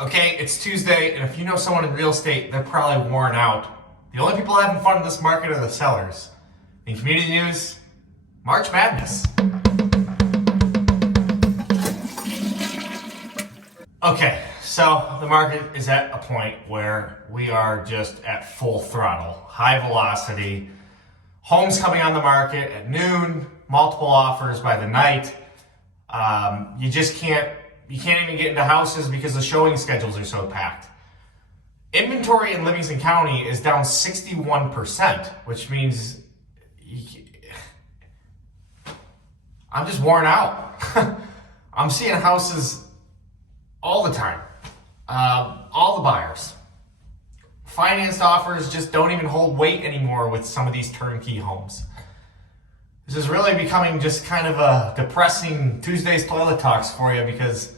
Okay, it's Tuesday, and if you know someone in real estate, they're probably worn out. The only people having fun in this market are the sellers. In community news, March Madness. Okay, so the market is at a point where we are just at full throttle, high velocity, homes coming on the market at noon, multiple offers by the night. You can't even get into houses because the showing schedules are so packed. Inventory in Livingston County is down 61%, which means I'm just worn out. I'm seeing houses all the time. All the buyers. Financed offers just don't even hold weight anymore with some of these turnkey homes. This is really becoming just kind of a depressing Tuesday's toilet talks for you, because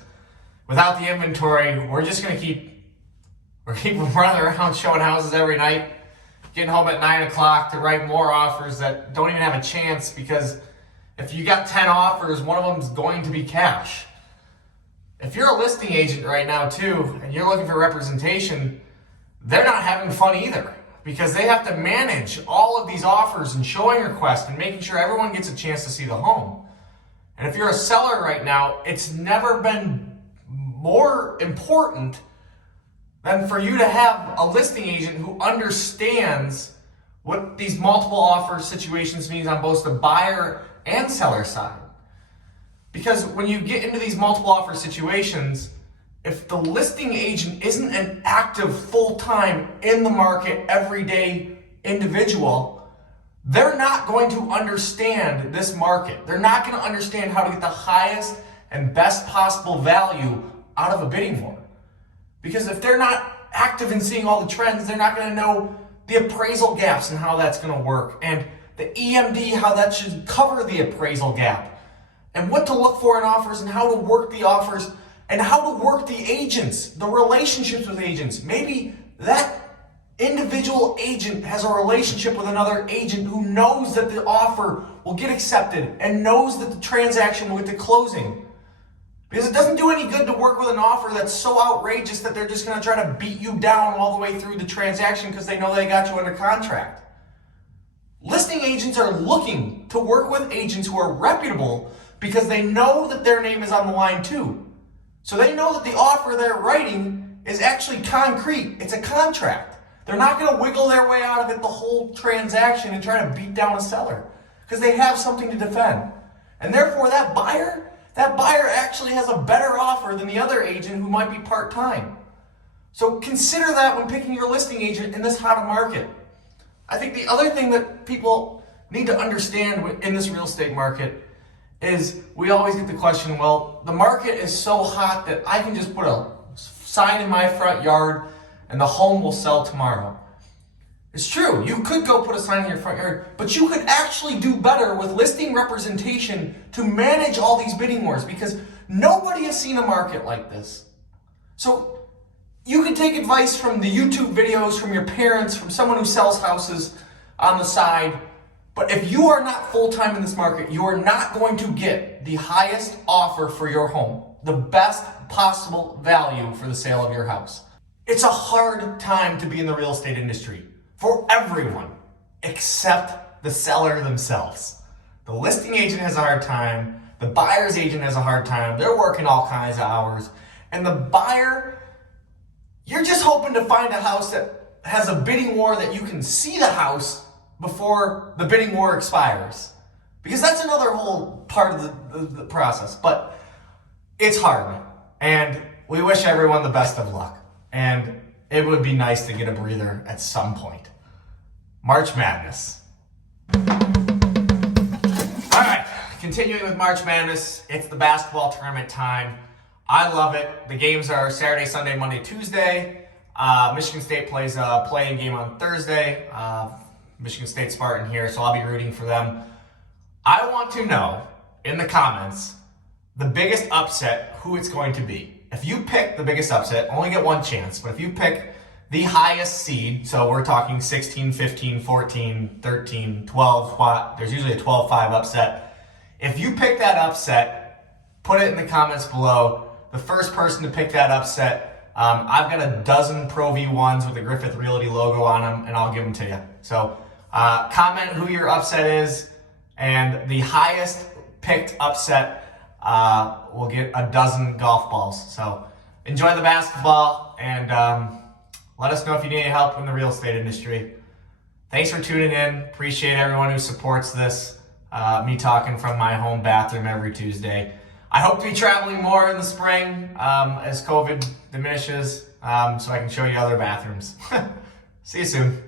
without the inventory, we're just going to keep running around showing houses every night, getting home at 9 o'clock to write more offers that don't even have a chance, because if you got 10 offers, one of them is going to be cash. If you're a listing agent right now too, and you're looking for representation, they're not having fun either, because they have to manage all of these offers and showing requests and making sure everyone gets a chance to see the home. And if you're a seller right now, it's never been more important than for you to have a listing agent who understands what these multiple offer situations means on both the buyer and seller side. Because when you get into these multiple offer situations, if the listing agent isn't an active, full-time, in the market, everyday individual, they're not going to understand this market. They're not going to understand how to get the highest and best possible value out of a bidding war. Because if they're not active in seeing all the trends, they're not going to know the appraisal gaps and how that's going to work, and the EMD, how that should cover the appraisal gap, and what to look for in offers, and how to work the offers, and how to work the agents, the relationships with agents. Maybe that individual agent has a relationship with another agent who knows that the offer will get accepted and knows that the transaction will get to closing. Because it doesn't do any good to work with an offer that's so outrageous that they're just going to try to beat you down all the way through the transaction because they know they got you under contract. Listing agents are looking to work with agents who are reputable because they know that their name is on the line too. So they know that the offer they're writing is actually concrete. It's a contract. They're not going to wiggle their way out of it the whole transaction and try to beat down a seller, because they have something to defend. And therefore that buyer actually has a better offer than the other agent who might be part-time. So consider that when picking your listing agent in this hot market. I think the other thing that people need to understand in this real estate market is we always get the question, well, the market is so hot that I can just put a sign in my front yard and the home will sell tomorrow. It's true, you could go put a sign in your front yard, but you could actually do better with listing representation to manage all these bidding wars, because nobody has seen a market like this. So you can take advice from the YouTube videos, from your parents, from someone who sells houses on the side, but if you are not full-time in this market, you are not going to get the highest offer for your home, the best possible value for the sale of your house. It's a hard time to be in the real estate industry for everyone except the seller themselves. The listing agent has a hard time, the buyer's agent has a hard time, they're working all kinds of hours, and the buyer, you're just hoping to find a house that has a bidding war that you can see the house before the bidding war expires. Because that's another whole part of the process. But it's hard, and we wish everyone the best of luck. And it would be nice to get a breather at some point. March Madness. All right, continuing with March Madness, it's the basketball tournament time. I love it. The games are Saturday, Sunday, Monday, Tuesday. Michigan State plays a playing game on Thursday. Michigan State Spartan here, so I'll be rooting for them. I want to know in the comments the biggest upset, who it's going to be. If you pick the biggest upset, only get one chance, but if you pick the highest seed, so we're talking 16, 15, 14, 13, 12, there's usually a 12-5 upset. If you pick that upset, put it in the comments below. The first person to pick that upset I've got a dozen Pro V1s with the Griffith Realty logo on them, and I'll give them to you. So comment who your upset is, and the highest picked upset will get a dozen golf balls. So enjoy the basketball, and let us know if you need any help in the real estate industry. Thanks for tuning in. Appreciate everyone who supports this. Me talking from my home bathroom every Tuesday. I hope to be traveling more in the spring as COVID diminishes, so I can show you other bathrooms. See you soon.